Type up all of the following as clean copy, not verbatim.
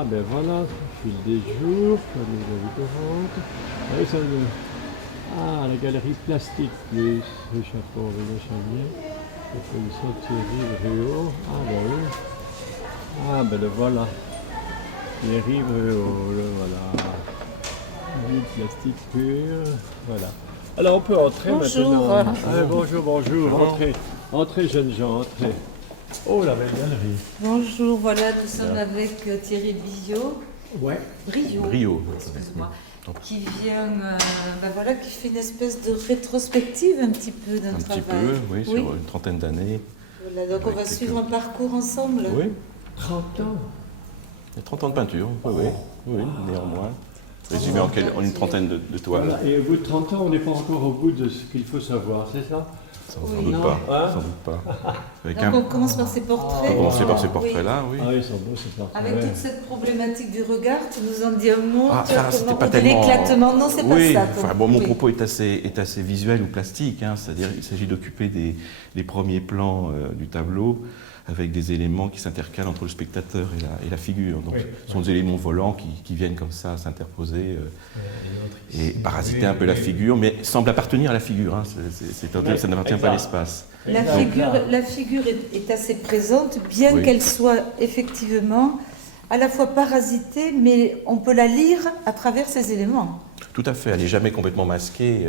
Ah ben voilà, au fil des jours, comme vous avez compris. Oui, ça Ah, la galerie Plastique Plus, le chapeau René Chamier, l'exposition Thierry Réau. Ah ben oui. Ah ben le voilà. Thierry Réau, le voilà. Du plastique pur, voilà. Alors on peut entrer Bonjour. maintenant. Ah, bonjour, bonjour. Entrez, entrez jeunes gens, entrez. Oh la belle galerie. Bonjour, voilà, nous sommes avec Thierry Billot. Ouais. Brio, excuse-moi, qui vient, voilà, qui fait une espèce de rétrospective un petit peu d'un travail. Un petit peu, oui, sur une trentaine d'années. Voilà, donc on va suivre un parcours ensemble. Oui, 30 ans. il y a 30 ans de peinture, oui, néanmoins. Résumé en une trentaine de toiles. Voilà. Et au bout de 30 ans, on n'est pas encore au bout de ce qu'il faut savoir, c'est ça? Sans Oui. doute Non. pas, Hein sans doute pas. Avec Donc on commence par ces portraits. On va commencer par ces portraits-là, oui. Ah, ils sont beaux ces portraits. Avec toute cette problématique du regard, tu nous en dis un mot, Ah, tu vois, ça, c'était comment- pas de tellement... l'éclatement, non, c'est Oui, pas ça. enfin, bon, mon Oui. propos est assez visuel ou plastique, hein, c'est-à-dire il s'agit d'occuper les premiers plans du tableau avec des éléments qui s'intercalent entre le spectateur et la figure. Donc, ce sont des éléments volants qui viennent comme ça s'interposer et parasiter un peu la figure, mais semblent appartenir à la figure. Hein, ça n'appartient pas à l'espace. La figure est assez présente, bien Oui. qu'elle soit effectivement à la fois parasitée, mais on peut la lire à travers ces éléments. Tout à fait, elle n'est jamais complètement masquée,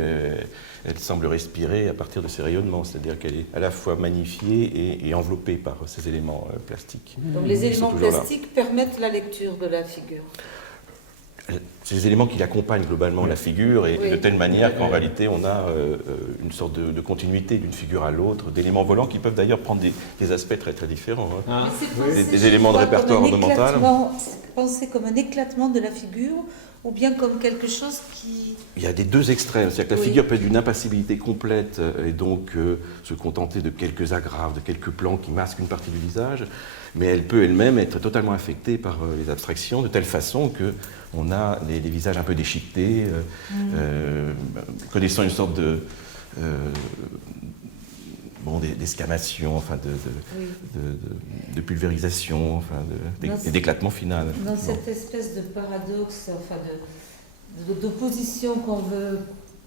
elle semble respirer à partir de ses rayonnements, c'est-à-dire qu'elle est à la fois magnifiée et enveloppée par ces éléments plastiques. Donc les Ils sont éléments toujours là. plastiques permettent la lecture de la figure. C'est des éléments qui accompagnent globalement la figure et Oui. de telle manière qu'en réalité on a une sorte de continuité d'une figure à l'autre, d'éléments volants qui peuvent d'ailleurs prendre des aspects très très différents. Hein. Ah, Mais c'est oui. pensé, Des je éléments de crois, répertoire comme un ornemental. éclatement, c'est pensé comme un éclatement de la figure, ou bien comme quelque chose qui... Il y a des deux extrêmes, c'est-à-dire que la Oui. figure peut être d'une impassibilité complète et donc se contenter de quelques agrafes, de quelques plans qui masquent une partie du visage, mais elle peut elle-même être totalement affectée par les abstractions de telle façon que on a des visages un peu déchiquetés, connaissant une sorte de d'escamation, enfin de pulvérisation, enfin d'éclatement final. Dans cette espèce de paradoxe, enfin d'opposition qu'on veut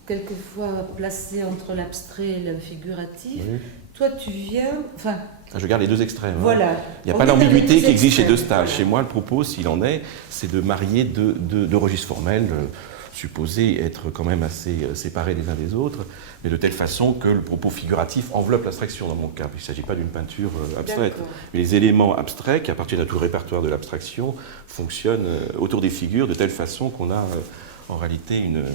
quelquefois placer entre l'abstrait et le figuratif, Oui. toi tu viens... Enfin, Je garde les deux extrêmes. Hein. voilà. Il n'y a On pas est dans les d'ambiguïté deux qui existe chez extrêmes. deux styles. Chez moi, le propos, s'il en est, c'est de marier deux registres formels, supposés être quand même assez séparés les uns des autres, mais de telle façon que le propos figuratif enveloppe l'abstraction dans mon cas. Il ne s'agit pas d'une peinture abstraite. D'accord. Mais les éléments abstraits, qui appartiennent à tout le répertoire de l'abstraction, fonctionnent autour des figures de telle façon qu'on a en réalité une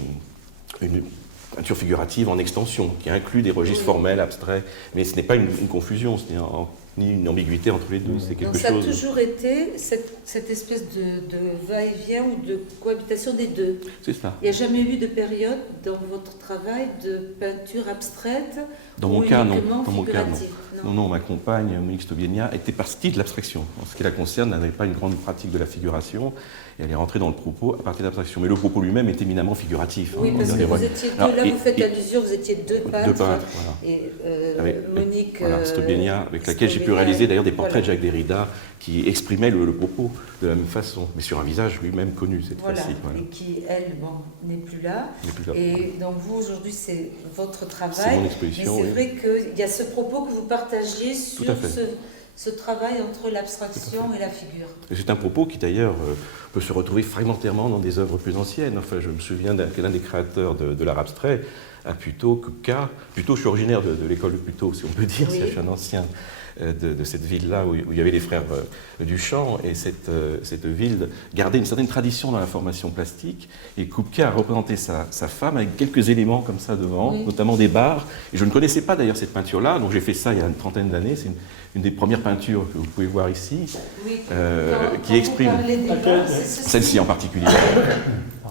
peinture figurative en extension, qui inclut des registres formels, abstraits, mais ce n'est pas une confusion, ce n'est ni une ambiguïté entre les deux, c'est quelque Donc ça a chose... toujours été cette espèce de va-et-vient ou de cohabitation des deux. C'est ça. Il n'y a jamais eu de période dans votre travail de peinture abstraite Dans ou mon cas, non. uniquement Dans mon cas, non. figurative. Non, ma compagne, Monique Stobienia, était partie de l'abstraction. En ce qui la concerne, elle n'avait pas une grande pratique de la figuration, et elle est rentrée dans le propos à partir de l'abstraction. Mais le propos lui-même est éminemment figuratif. Oui, hein, parce que regardez, vous ouais. étiez deux, Alors, là et- vous faites et- allusion, vous étiez deux peintres. Deux peintres, voilà. Et Avec Monique Stobienia, avec laquelle j'ai pu Stobienia, réaliser d'ailleurs des portraits voilà. de Jacques Derrida qui exprimaient le propos de la même façon, mais sur un visage lui-même connu cette Voilà, fois-ci. Voilà. et qui, elle, n'est plus là. Il n'est plus là. Et donc vous, aujourd'hui, c'est votre C'est travail. mon Mais exposition. c'est oui. vrai qu'il y a ce propos que vous partagiez sur à fait. ce travail entre l'abstraction et la figure. Et c'est un propos qui d'ailleurs peut se retrouver fragmentairement dans des œuvres plus anciennes. Enfin, je me souviens que l'un des créateurs de l'art abstrait a plutôt je suis originaire de l'école de Puteaux, si on peut dire, Oui. je suis un ancien de cette ville-là où il y avait les frères Duchamp, et cette ville gardait une certaine tradition dans la formation plastique, et Kupka a représenté sa femme avec quelques éléments comme ça devant, Oui. notamment des barres, et je ne connaissais pas d'ailleurs cette peinture-là, donc j'ai fait ça il y a une trentaine d'années, c'est une des premières peintures que vous pouvez voir ici, Oui, qui exprime vous parlez des barres, c'est ceci. celle-ci en particulier.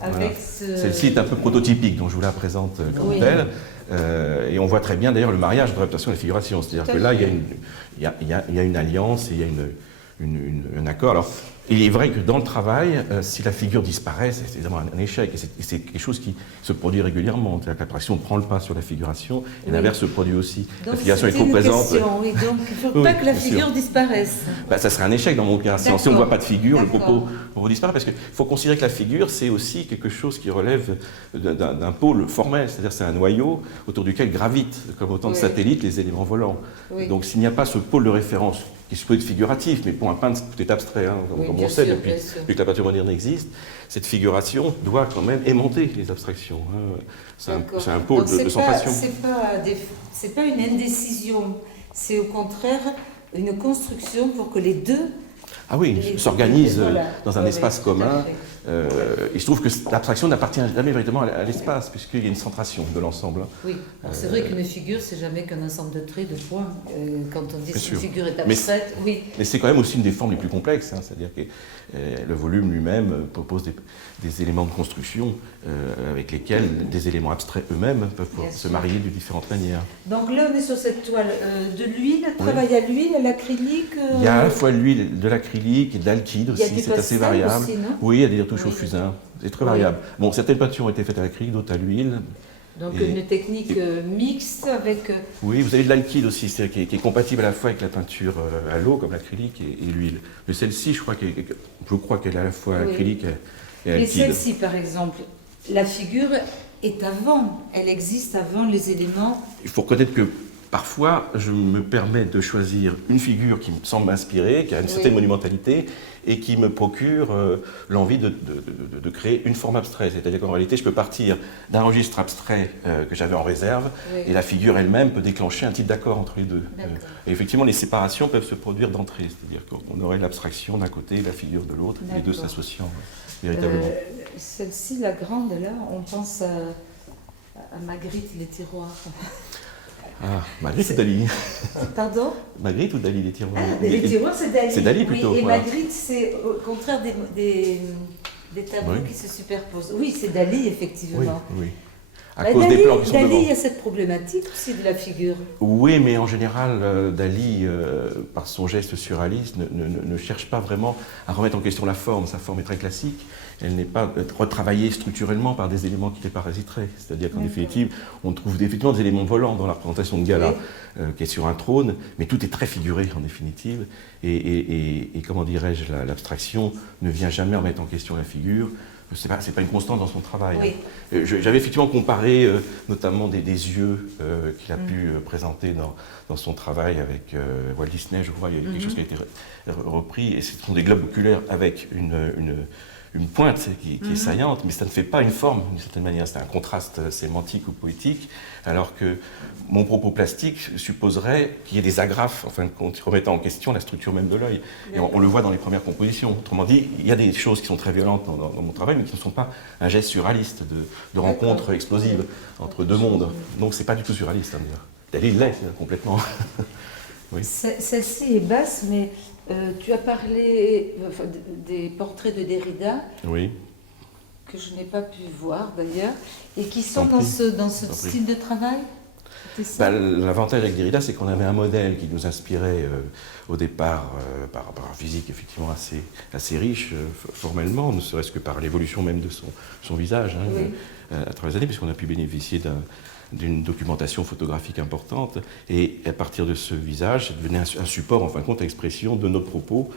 Avec Celle-ci est un peu prototypique, donc je vous la présente comme Oui. telle. Et on voit très bien d'ailleurs le mariage de représentation et de figuration. C'est-à-dire Tout à que là, fait. il y a une alliance et il y a un accord. Alors, il est vrai que dans le travail, si la figure disparaît, c'est évidemment un échec. Et c'est quelque chose qui se produit régulièrement. C'est-à-dire que l'abstraction prend le pas sur la figuration, et l'inverse se produit aussi. Donc, la figuration est trop une présente. Question, oui. Donc il ne faut pas que la figure disparaisse. Ça serait un échec dans mon cas. Si on ne voit pas de figure, le propos disparaît. Parce qu'il faut considérer que la figure, c'est aussi quelque chose qui relève d'un pôle formel. C'est-à-dire c'est un noyau autour duquel gravitent, comme autant de satellites, les éléments volants. Donc s'il n'y a pas ce pôle de référence, qui se peut être figuratif, mais pour un peintre, tout est abstrait, hein, comme on sait depuis que la peinture moderne existe, cette figuration doit quand même aimanter les abstractions. Hein. C'est un pôle de sensation. C'est pas une indécision, c'est au contraire une construction pour que les deux s'organisent dans un espace commun. Il se trouve que l'abstraction n'appartient jamais véritablement à l'espace, puisqu'il y a une centration de l'ensemble. Oui, c'est vrai qu'une figure, c'est jamais qu'un ensemble de traits, de points. Quand on dit qu'une figure est abstraite, mais c'est quand même aussi une des formes les plus complexes, hein, c'est-à-dire que le volume lui-même propose des éléments de construction avec lesquels des éléments abstraits eux-mêmes peuvent se marier de différentes manières. Donc là, on est sur cette toile de l'huile, travail à l'huile, à l'acrylique. Il y a à la fois de l'huile, de l'acrylique et de l'alkyd aussi, c'est assez variable. Aussi, non? Oui, il y a des retouches au fusain, c'est très variable. Bon, certaines peintures ont été faites à l'acrylique, d'autres à l'huile. Donc une technique mixte avec... Oui, vous avez de l'alkyd aussi, qui est compatible à la fois avec la peinture à l'eau, comme l'acrylique, et l'huile. Mais celle-ci, je crois qu'elle est à la fois acrylique et alkyd. Et celle-ci, par exemple, la figure est avant, elle existe avant les éléments. Il faut reconnaître que parfois, je me permets de choisir une figure qui me semble m'inspirer, qui a une certaine monumentalité, et qui me procure l'envie de créer une forme abstraite. C'est-à-dire qu'en réalité, je peux partir d'un registre abstrait que j'avais en réserve, et la figure elle-même peut déclencher un type d'accord entre les deux. Et effectivement, les séparations peuvent se produire d'entrée, c'est-à-dire qu'on aurait l'abstraction d'un côté et la figure de l'autre, les deux s'associant véritablement. Celle-ci, la grande, là, on pense à Magritte, les tiroirs. Ah, Magritte ou Dali? Pardon? Magritte ou Dali, les tiroirs? Les tiroirs, c'est Dali. C'est Dali plutôt. Oui, et Magritte, c'est au contraire des tableaux qui se superposent. Oui, c'est Dali, effectivement. Oui. À cause des plans qui sont Dali, devant. il y a cette problématique aussi de la figure. Oui, mais en général, Dali, par son geste surréaliste, ne cherche pas vraiment à remettre en question la forme. Sa forme est très classique. Elle n'est pas retravaillée structurellement par des éléments qui les parasiteraient. C'est-à-dire qu'en définitive, on trouve effectivement des éléments volants dans la représentation de Gala, qui est sur un trône, mais tout est très figuré en définitive. Et comment dirais-je, l'abstraction ne vient jamais remettre en question la figure. C'est pas une constante dans son travail. Hein. J'avais effectivement comparé notamment des yeux qu'il a pu présenter dans son travail avec Walt Disney, je crois. Il y a quelque chose qui a été repris, et ce sont des globes oculaires avec une pointe qui est saillante, mais ça ne fait pas une forme d'une certaine manière. C'est un contraste sémantique ou poétique, alors que mon propos plastique supposerait qu'il y ait des agrafes, en fin de compte, remettant en question la structure même de l'œil. Et on le voit dans les premières compositions. Autrement dit, il y a des choses qui sont très violentes dans mon travail, mais qui ne sont pas un geste surréaliste de rencontre explosive entre deux mondes. Donc c'est pas du tout surréaliste, hein, Dali l'est complètement. Oui. Celle-ci est basse, mais tu as parlé des portraits de Derrida, que je n'ai pas pu voir d'ailleurs, et qui sont dans ce style de travail. L'avantage avec Derrida, c'est qu'on avait un modèle qui nous inspirait au départ par un physique effectivement assez riche formellement, ne serait-ce que par l'évolution même de son visage à travers les années, puisqu'on a pu bénéficier d'une documentation photographique importante, et à partir de ce visage, ça devenait un support, en fin de compte, à expression de notre propos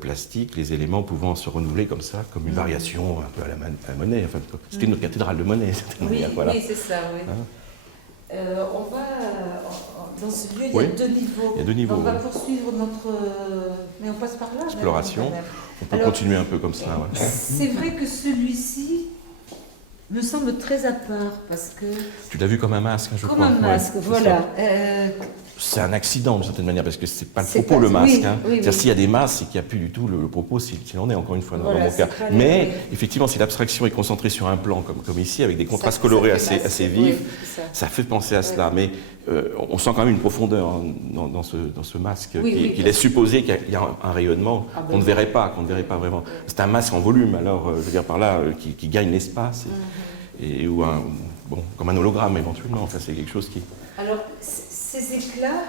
plastique, les éléments pouvant se renouveler comme ça, comme une variation un peu à la Monet. Enfin, c'était notre cathédrale de Monet, certaine manière. Voilà. Oui, c'est ça, oui. On va, dans ce lieu, il y a deux niveaux. Il y a deux niveaux. On va poursuivre notre... Mais on passe par là. Exploration. On peut continuer un peu comme ça. Ouais. C'est vrai que celui-ci me semble très à part, parce que... Tu l'as vu comme un masque, je crois. Comme un masque, voilà. C'est un accident, d'une certaine manière, parce que c'est pas le propos, le masque. C'est-à-dire, s'il y a des masques, c'est qu'il n'y a plus du tout le propos, s'il en est, encore une fois, dans mon cas. Mais, effectivement, si l'abstraction est concentrée sur un plan, comme ici, avec des contrastes colorés assez vifs, ça fait penser à cela. Mais on sent quand même une profondeur dans ce masque qui laisse supposer qu'il y a un rayonnement qu'on ne verrait pas vraiment. C'est un masque en volume, alors, je veux dire par là, qui gagne l'espace, ou comme un hologramme, éventuellement. Enfin, c'est quelque chose qui... Alors, ces éclats,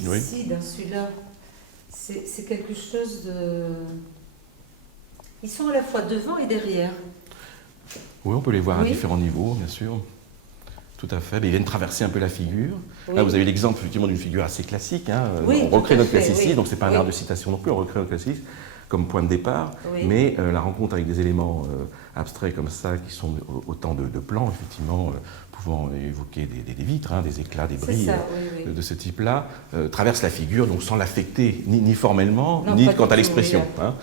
ici, dans celui-là, c'est quelque chose Ils sont à la fois devant et derrière. Oui, on peut les voir à différents niveaux, bien sûr. Tout à fait. Mais ils viennent traverser un peu la figure. Là, vous avez l'exemple effectivement d'une figure assez classique. Hein. On recrée notre classicisme, donc c'est pas un art de citation non plus, on recrée notre classicisme comme point de départ. Mais la rencontre avec des éléments abstraits comme ça, qui sont autant de plans, effectivement, pouvant évoquer des vitres, hein, des éclats, des brilles de ce type-là, traverse la figure, donc sans l'affecter ni formellement, ni quant à l'expression. Hein.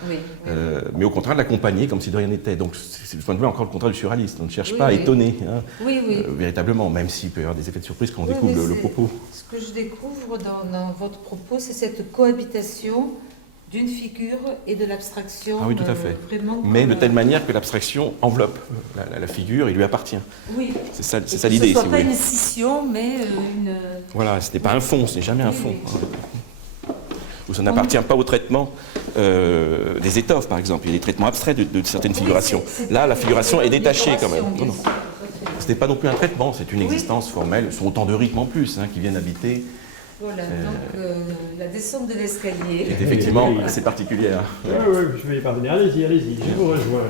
Mais au contraire, l'accompagner comme si de rien n'était. Donc c'est du point de vue encore le contraire du surréaliste. On ne cherche pas à étonner, hein, véritablement, même s'il peut y avoir des effets de surprise quand on découvre le propos. Ce que je découvre dans votre propos, c'est cette cohabitation d'une figure et de l'abstraction. Ah oui, tout à fait. Mais de telle manière que l'abstraction enveloppe la figure et lui appartient. Oui. C'est ça l'idée. Ce ne soit pas une scission, mais une... Voilà, ce n'est pas un fond, ce n'est jamais un fond. Ou ça n'appartient pas au traitement des étoffes, par exemple. Il y a des traitements abstraits de certaines figurations. Là, la figuration est détachée quand même. Non, non. Ce n'est pas non plus un traitement, c'est une existence formelle. Ce sont autant de rythmes en plus qui viennent habiter. Voilà, donc la descente de l'escalier. Est effectivement assez particulière. Oui, je vais y parvenir. Allez-y, je vous rejoins.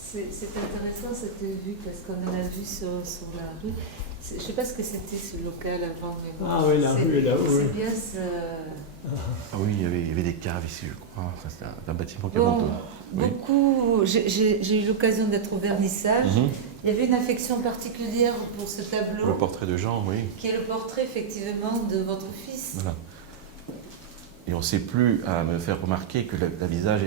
C'est intéressant cette vue, parce qu'on en a vu sur la rue. Je ne sais pas ce que c'était ce local avant, mais bon, ah oui, la rue est là-haut. C'est bien ce... Ah oui, il y avait des caves ici, je crois. Enfin, c'est un bâtiment qui remonte. Beaucoup. J'ai eu l'occasion d'être au vernissage. Il y avait une affection particulière pour ce tableau. Le portrait de Jean, oui. Qui est le portrait, effectivement, de votre fils. Voilà. Et on ne sait plus à me faire remarquer que le visage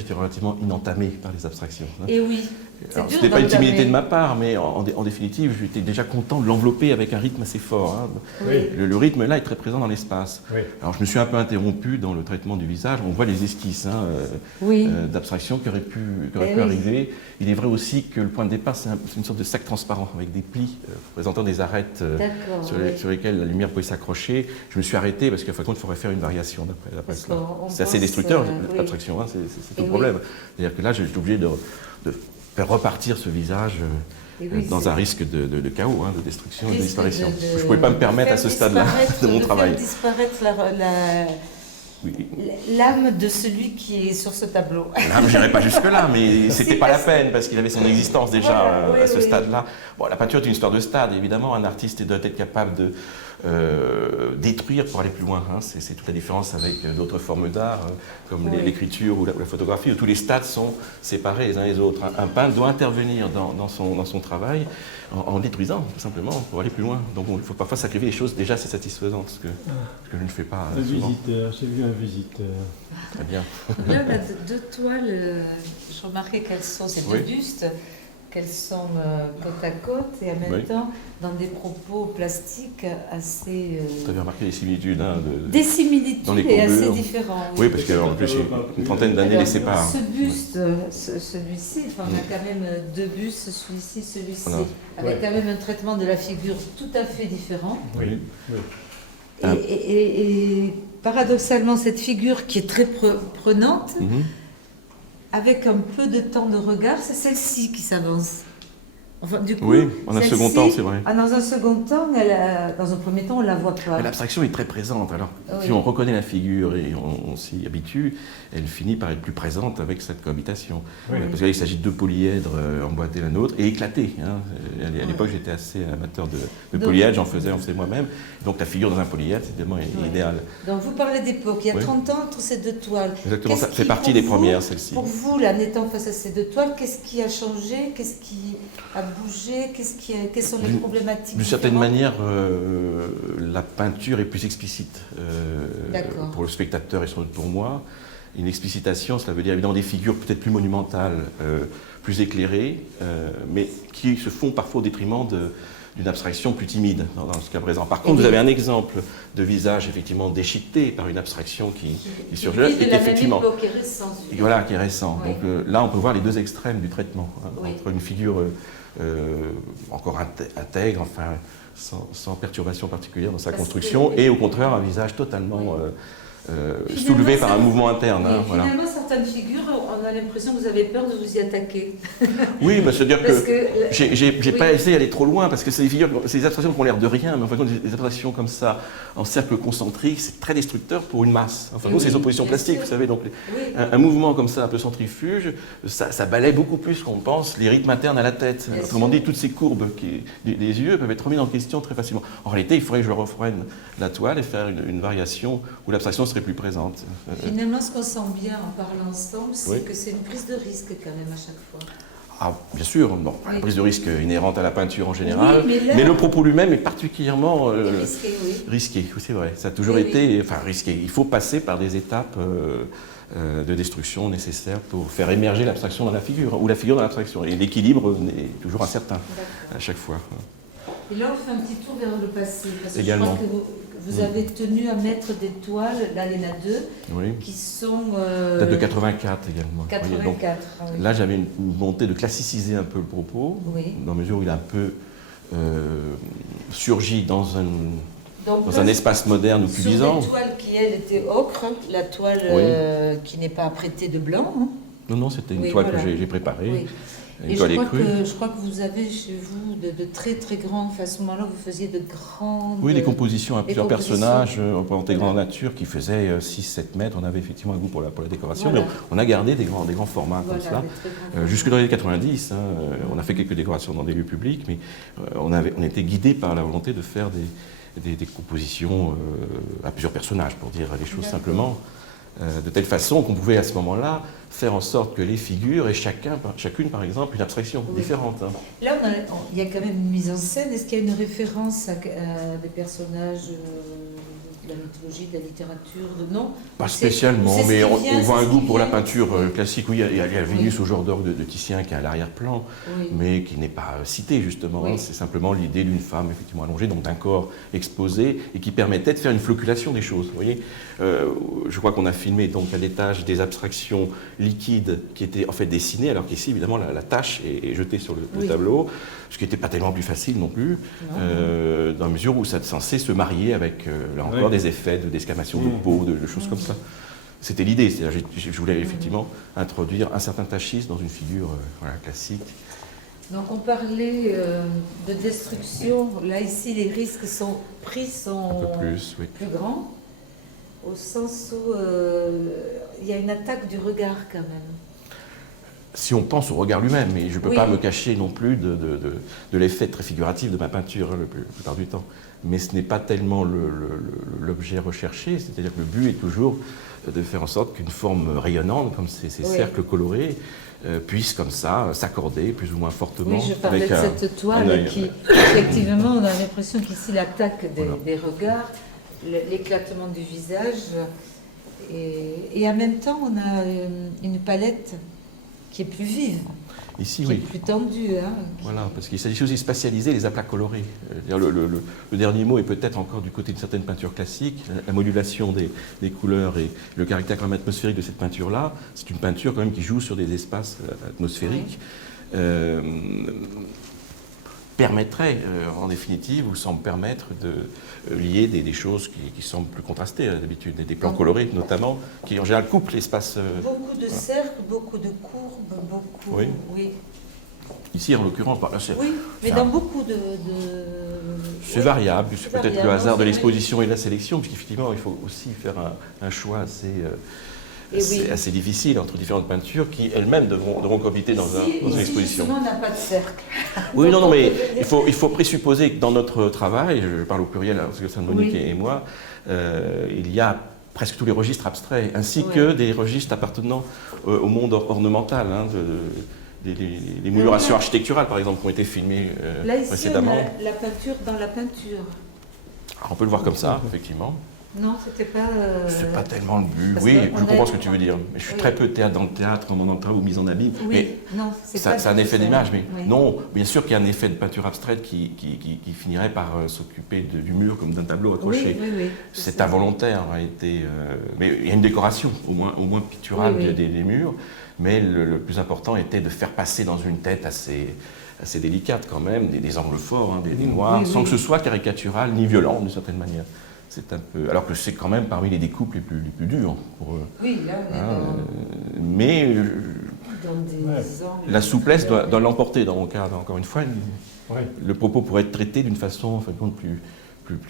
était relativement inentamé par les abstractions. Et oui. Ce n'était pas une timidité de ma part, mais en définitive, j'étais déjà content de l'envelopper avec un rythme assez fort. Hein. Le rythme, là, est très présent dans l'espace. Alors, je me suis un peu interrompu dans le traitement du visage. On voit les esquisses d'abstraction qui auraient pu arriver. Il est vrai aussi que le point de départ, c'est une sorte de sac transparent avec des plis présentant des arêtes sur lesquelles la lumière pouvait s'accrocher. Je me suis arrêté parce qu'à fin de compte, il faudrait faire une variation d'après cela. C'est assez destructeur, l'abstraction, hein, c'est tout le problème. C'est-à-dire que là, j'étais obligé de faire repartir ce visage dans un risque de chaos, de destruction et de disparition. Je ne pouvais pas me permettre à ce stade-là de mon travail. Faire disparaître l'âme de celui qui est sur ce tableau. L'âme, je n'irai pas jusque-là, mais c'était pas la peine, parce qu'il avait son existence déjà à ce stade-là. Bon, la peinture est une histoire de stade, évidemment. Un artiste doit être capable de détruire pour aller plus loin. Hein. C'est toute la différence avec d'autres formes d'art, comme l'écriture ou la photographie, où tous les stades sont séparés les uns les autres. Un peintre doit intervenir dans son travail en détruisant, tout simplement, pour aller plus loin. Donc il faut parfois sacrifier des choses déjà assez satisfaisantes, ce que je ne fais pas souvent. J'ai vu un visiteur. Très bien. Là, on a deux toiles. Je remarquais qu'elles sont ces deux bustes, qu'elles sont côte à côte et en même temps dans des propos plastiques assez... Vous avez remarqué des similitudes des similitudes dans les et assez différents. Oui, parce qu'en plus, une trentaine d'années les séparent. Ce buste, celui-ci, enfin, on a quand même deux bustes, celui-ci, celui-ci, avec quand même un traitement de la figure tout à fait différent. Et paradoxalement, cette figure qui est très prenante, avec un peu de temps de regard, c'est celle-ci qui s'avance. Enfin, du coup, en un second temps, c'est vrai. Dans un second temps, dans un premier temps, on ne la voit pas. L'abstraction est très présente. Alors, si on reconnaît la figure et on s'y habitue, elle finit par être plus présente avec cette cohabitation. Parce qu'il s'agit de deux polyèdres emboîtés l'un l'autre et éclatés. Hein. À l'époque, j'étais assez amateur de polyèdres, j'en faisais moi-même. Donc la figure dans un polyèdre, c'est évidemment idéal. Donc vous parlez d'époque, il y a 30 ans entre ces deux toiles. Exactement, ça fait partie des premières, celle-ci. Pour vous, là, en étant face à ces deux toiles, qu'est-ce qui a changé? Qu'est-ce qui a bougé? Quelles sont les problématiques? D'une certaine manière, la peinture est plus explicite pour le spectateur et sans doute pour moi. Une explicitation, cela veut dire évidemment des figures peut-être plus monumentales, plus éclairées, mais qui se font parfois au détriment d'une abstraction plus timide dans ce cas présent. Par contre, vous avez un exemple de visage effectivement déchiqueté par une abstraction qui surgit et qui effectivement qui est récent. Voilà, qui est récent. Donc là, on peut voir les deux extrêmes du traitement, entre une figure encore intègre, enfin sans perturbation particulière dans sa construction, et au contraire un visage totalement soulevée par un mouvement interne. Hein, voilà. Finalement, certaines figures, on a l'impression que vous avez peur de vous y attaquer. Oui, mais c'est-à-dire que j'ai pas essayé d'aller trop loin, parce que c'est des abstractions qui ont l'air de rien, mais en fait, des abstractions comme ça, en cercle concentrique, c'est très destructeur pour une masse. Enfin, c'est les oppositions plastiques, vous savez. Donc, un mouvement comme ça, un peu centrifuge, ça balaie beaucoup plus qu'on pense les rythmes internes à la tête. Autrement dit, toutes ces courbes des yeux peuvent être remises en question très facilement. En réalité, il faudrait que je refreine la toile et faire une variation où l'abstraction serait plus présente. Finalement, ce qu'on sent bien en parlant ensemble, c'est que c'est une prise de risque quand même à chaque fois. Ah, bien sûr, bon, la prise de risque inhérente à la peinture en général, mais le propos lui-même est particulièrement risqué, c'est vrai. Ça a toujours été risqué. Il faut passer par des étapes de destruction nécessaires pour faire émerger l'abstraction dans la figure, ou la figure dans l'abstraction. Et l'équilibre est toujours incertain à chaque fois. Et là, on fait un petit tour vers le passé, parce que également. Je crois que vous avez tenu à mettre des toiles, là il y en a deux, qui sont... Peut-être de 84 également. 84. Donc, là, j'avais une volonté de classiciser un peu le propos, dans la mesure où il a un peu surgi dans un espace moderne ou cubisant. Sur la toile qui, elle, était ocre, la toile qui n'est pas apprêtée de blanc. Hein. Non, c'était une toile que j'ai préparée. Oui. Et je crois que vous avez chez vous de très très grandes, à ce moment-là vous faisiez de grandes... Oui, des compositions à plusieurs personnages représentés grande nature qui faisaient 6-7 mètres. On avait effectivement un goût pour la décoration, mais on a gardé des grands formats comme ça. Jusque dans les années 90, on a fait quelques décorations dans des lieux publics, mais on était guidés par la volonté de faire des compositions à plusieurs personnages, pour dire les choses simplement. De telle façon qu'on pouvait à ce moment-là faire en sorte que les figures aient chacune par exemple une abstraction différente. Hein. Là il y a quand même une mise en scène. Est-ce qu'il y a une référence à des personnages de la mythologie, de la littérature, non? Pas spécialement, mais on voit un goût pour la peinture classique. Oui, il y a Vénus au genre d'orgue de Titien qui est à l'arrière-plan, mais qui n'est pas cité justement. C'est simplement l'idée d'une femme effectivement allongée, donc d'un corps exposé, et qui permettait de faire une floculation des choses. Vous voyez, je crois qu'on a filmé donc à l'étage des abstractions liquides qui étaient en fait dessinées, alors qu'ici évidemment la tâche est jetée sur le tableau, ce qui n'était pas tellement plus facile non plus, dans la mesure où ça est censé se marier avec, là encore, des effets de desquamation de peau, de choses comme ça. C'était l'idée, je voulais effectivement introduire un certain tachisme dans une figure classique. Donc on parlait de destruction, là ici les risques sont un peu plus grands, au sens où il y a une attaque du regard quand même. Si on pense au regard lui-même, mais je ne peux pas me cacher non plus de l'effet très figuratif de ma peinture la plupart du temps. Mais ce n'est pas tellement l'objet recherché, c'est-à-dire que le but est toujours de faire en sorte qu'une forme rayonnante, comme ces cercles colorés, puisse comme ça s'accorder plus ou moins fortement. Oui, je parlais de cette toile qui, effectivement, on a l'impression qu'ici l'attaque des regards, l'éclatement du visage, et en même temps on a une palette qui est plus vive, ici, qui est plus tendue. Hein, Voilà, parce qu'il s'agit aussi de spatialiser les aplats colorés. Le dernier mot est peut-être encore du côté de certaines peintures classiques. La modulation des couleurs et le caractère quand même atmosphérique de cette peinture-là, c'est une peinture quand même qui joue sur des espaces atmosphériques. Permettrait, en définitive, ou semble permettre de lier des choses qui semblent plus contrastées d'habitude, des plans colorés notamment, qui en général coupent l'espace. Beaucoup de cercles, beaucoup de courbes, beaucoup... Oui. Ici, en l'occurrence, mais dans beaucoup de... C'est variable, c'est peut-être le hasard de l'exposition et de la sélection, puisqu'effectivement, il faut aussi faire un choix assez difficile entre différentes peintures qui elles-mêmes devront cohabiter dans une exposition. Justement, on n'a pas de cercle. Oui, non, mais il faut présupposer que dans notre travail, je parle au pluriel, parce que Sainte-Monique et moi, il y a presque tous les registres abstraits, ainsi que des registres appartenant au monde ornemental, les moulurations architecturales, par exemple, qui ont été filmées précédemment. Là, ici, on a la peinture dans la peinture. Alors, on peut le voir comme ça, effectivement. Non, c'était pas... C'est pas tellement le but. Oui, je comprends ce que tu veux dire. Mais je suis très peu dans le théâtre, en entrave ou mise en abîme. Oui, mais non, ça a un effet d'image. Mais non, bien sûr qu'il y a un effet de peinture abstraite qui finirait par s'occuper du mur comme d'un tableau accroché. C'est involontaire, en réalité. Mais il y a une décoration, au moins picturale des murs. Mais le plus important était de faire passer dans une tête assez délicate quand même, des angles forts, des noirs, sans que ce soit caricatural ni violent d'une certaine manière. C'est un peu, alors que c'est quand même parmi les découpes les plus dures pour eux. Oui, là on est mais dans des angles. La souplesse doit l'emporter dans mon cas. Encore une fois, le propos pourrait être traité d'une façon en fin de compte plus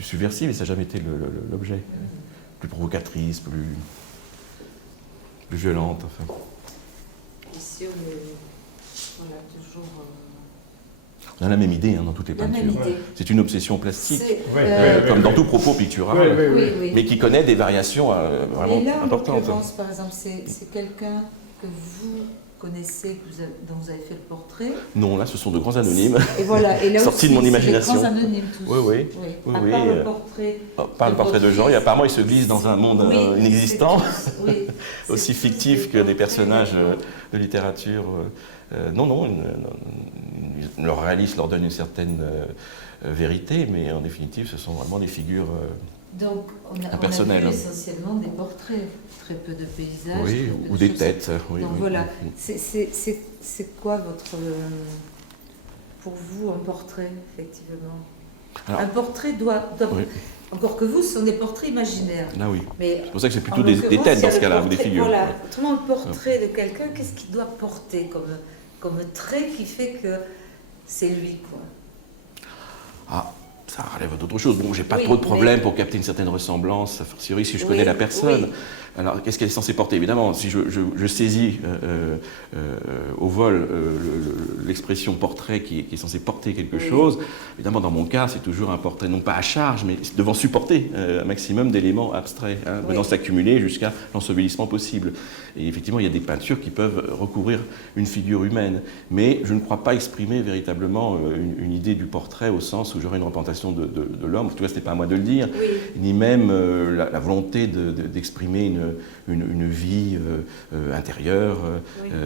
subversive, et ça n'a jamais été l'objet. Plus provocatrice, plus violente. Enfin. Ici, on a toujours... On a la même idée dans toutes les peintures. C'est une obsession plastique, comme dans tout propos pictural, mais qui connaît des variations vraiment importantes. Et là, par exemple, c'est quelqu'un que vous connaissez, dont vous avez fait le portrait? Non, là, ce sont de grands anonymes, et voilà. Et là sortis de mon imagination. Des grands anonymes tous. Oui. Part le portrait. Par le portrait de Jean, et apparemment, il se glisse dans un monde inexistant, aussi fictif que des personnages de littérature. Non, leur réalisme leur donne une certaine vérité, mais en définitive, ce sont vraiment des figures donc, on a vu essentiellement des portraits, très peu de paysages. Oui, ou des têtes. Donc voilà, c'est quoi pour vous un portrait, effectivement? Alors, un portrait doit encore que vous, ce sont des portraits imaginaires. Là oui, mais c'est pour ça que c'est plutôt des têtes dans ce cas-là, ou des figures. Voilà, autrement le portrait de quelqu'un, qu'est-ce qu'il doit porter comme trait qui fait que c'est lui, quoi? Ah, ça relève d'autre chose. Bon, j'ai pas trop de problème pour capter une certaine ressemblance, a fortiori si je connais la personne. Alors, qu'est-ce qu'elle est censée porter? Évidemment, si je saisis au vol l'expression portrait qui est censé porter quelque chose, évidemment, dans mon cas, c'est toujours un portrait, non pas à charge, mais devant supporter un maximum d'éléments abstraits, venant s'accumuler jusqu'à l'ensevelissement possible. Et effectivement, il y a des peintures qui peuvent recouvrir une figure humaine, mais je ne crois pas exprimer véritablement une idée du portrait au sens où j'aurais une représentation de l'homme, en tout cas, ce n'est pas à moi de le dire, ni même la volonté d'exprimer une vie intérieure,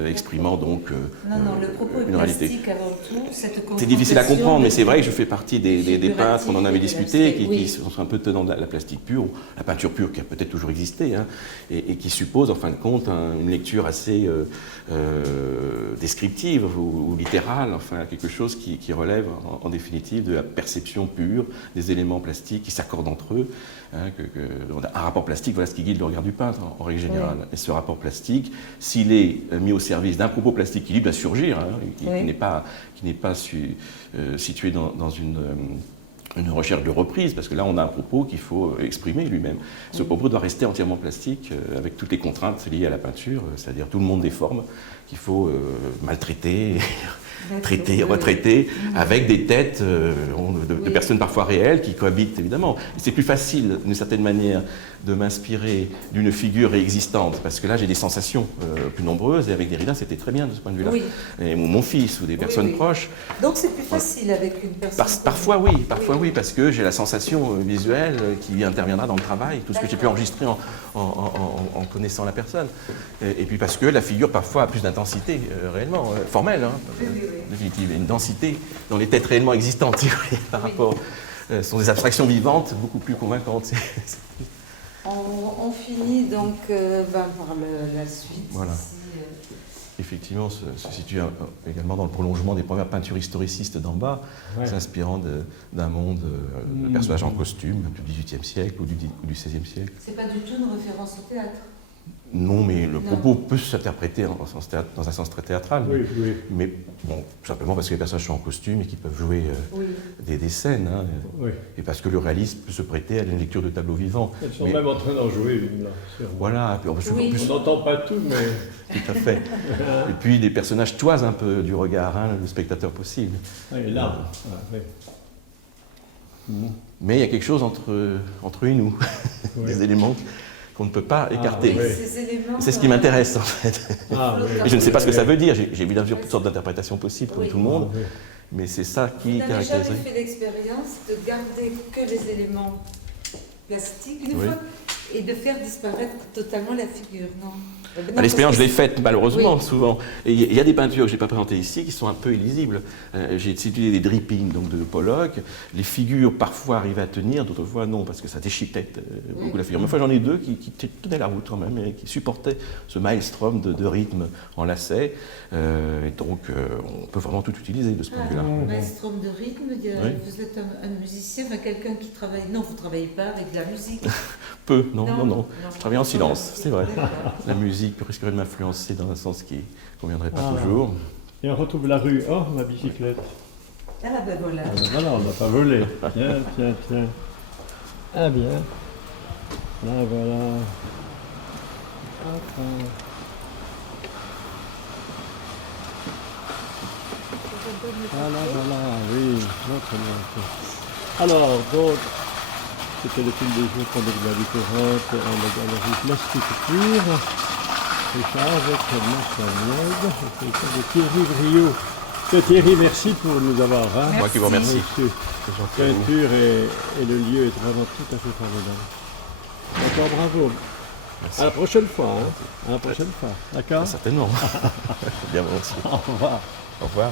exprimant donc le propos une réalité. Avant tout, cette c'est difficile à comprendre, mais c'est vrai que je fais partie des peintres, on en avait discuté, qui sont un peu tenants de la plastique pure, ou la peinture pure qui a peut-être toujours existé, et qui suppose en fin de compte une lecture assez descriptive ou littérale, enfin quelque chose qui relève en définitive de la perception pure des éléments plastiques qui s'accordent entre eux. Un rapport plastique, voilà ce qui guide le regard du peintre en règle générale. Et ce rapport plastique, s'il est mis au service d'un propos plastique qui lui doit surgir, qui n'est pas situé dans une recherche de reprise, parce que là on a un propos qu'il faut exprimer lui-même. Ce propos doit rester entièrement plastique, avec toutes les contraintes liées à la peinture, c'est-à-dire tout le monde des formes qu'il faut maltraiter, traiter, retraiter, avec des têtes de personnes parfois réelles qui cohabitent évidemment. C'est plus facile, d'une certaine manière, de m'inspirer d'une figure existante, parce que là j'ai des sensations plus nombreuses, et avec Derrida c'était très bien de ce point de vue-là. Et mon fils ou des personnes proches. Donc c'est plus facile avec une personne. Parfois oui, parce que j'ai la sensation visuelle qui interviendra dans le travail, tout ce que j'ai pu enregistrer en connaissant la personne. Et puis parce que la figure parfois a plus d'intensité réellement, formelle, définitive, et une densité dans les têtes réellement existantes, par rapport. Ce sont des abstractions vivantes beaucoup plus convaincantes. On finit donc par la suite. Voilà. Effectivement, se situe également dans le prolongement des premières peintures historicistes d'en bas, s'inspirant d'un monde de personnages en costume du XVIIIe siècle ou du XVIe siècle. C'est pas du tout une référence au théâtre? Non, mais le propos peut s'interpréter dans un sens très théâtral. Mais bon, simplement parce que les personnages sont en costume et qu'ils peuvent jouer des scènes. Et parce que le réalisme peut se prêter à une lecture de tableaux vivants. Ils sont même en train d'en jouer, là. Voilà. On n'entend pas tout, mais... Tout à fait. Et puis les personnages toisent un peu du regard, le spectateur possible. Et là, Mais il y a quelque chose entre eux et nous, des éléments qu'on ne peut pas écarter. C'est ce qui m'intéresse en fait. Et je ne sais pas ce que ça veut dire, j'ai évidemment toutes sortes d'interprétations possibles comme tout le monde, mais c'est ça qui caractérise. Vous n'avez jamais fait l'expérience de garder que les éléments plastiques? Une fois, Et de faire disparaître totalement la figure, non? L'expérience, je l'ai faite malheureusement Oui. souvent. Et il y a des peintures que je n'ai pas présentées ici qui sont un peu illisibles. J'ai utilisé des drippings donc de Pollock. Les figures parfois arrivaient à tenir, d'autres fois non, parce que ça déchiquetait beaucoup la figure. Mais fois j'en ai deux qui tenaient la route quand même et qui supportaient ce maelstrom de rythme en lacet. Et donc on peut vraiment tout utiliser de ce point de vue-là. Maelstrom de rythme, vous êtes un musicien, quelqu'un qui travaille. Non, vous ne travaillez pas avec de la musique. Peu, non. Je travaille en silence, c'est vrai. La musique risquerait de m'influencer dans un sens qui ne conviendrait pas toujours. Et on retrouve la rue. Oh, ma bicyclette. Ah ben voilà. Voilà, on ne l'a pas volée. Tiens. Ah bien. Là, voilà. Voilà, oui, notre montre. Alors, donc, c'était le film des jours qu'on a vu Corinthe, en la galerie Plastique Pure. Richard avec Macha-Mieg, de Thierry Briot. Thierry, merci pour nous avoir. Moi qui vous remercie. La peinture et le lieu est vraiment tout à fait formidable. D'accord, bravo. Merci. À la prochaine fois. À la prochaine fois. D'accord? Certainement. Bien volontiers. Au revoir. Au revoir.